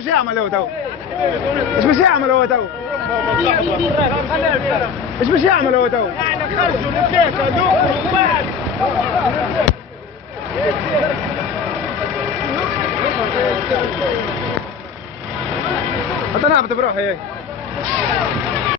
شو يعملوا تو؟ ايش بس يعملوا تو؟ ايش بس يعملوا تو؟ يعني خرجوا البيت هذوك وبعد حتى انا بروح هيك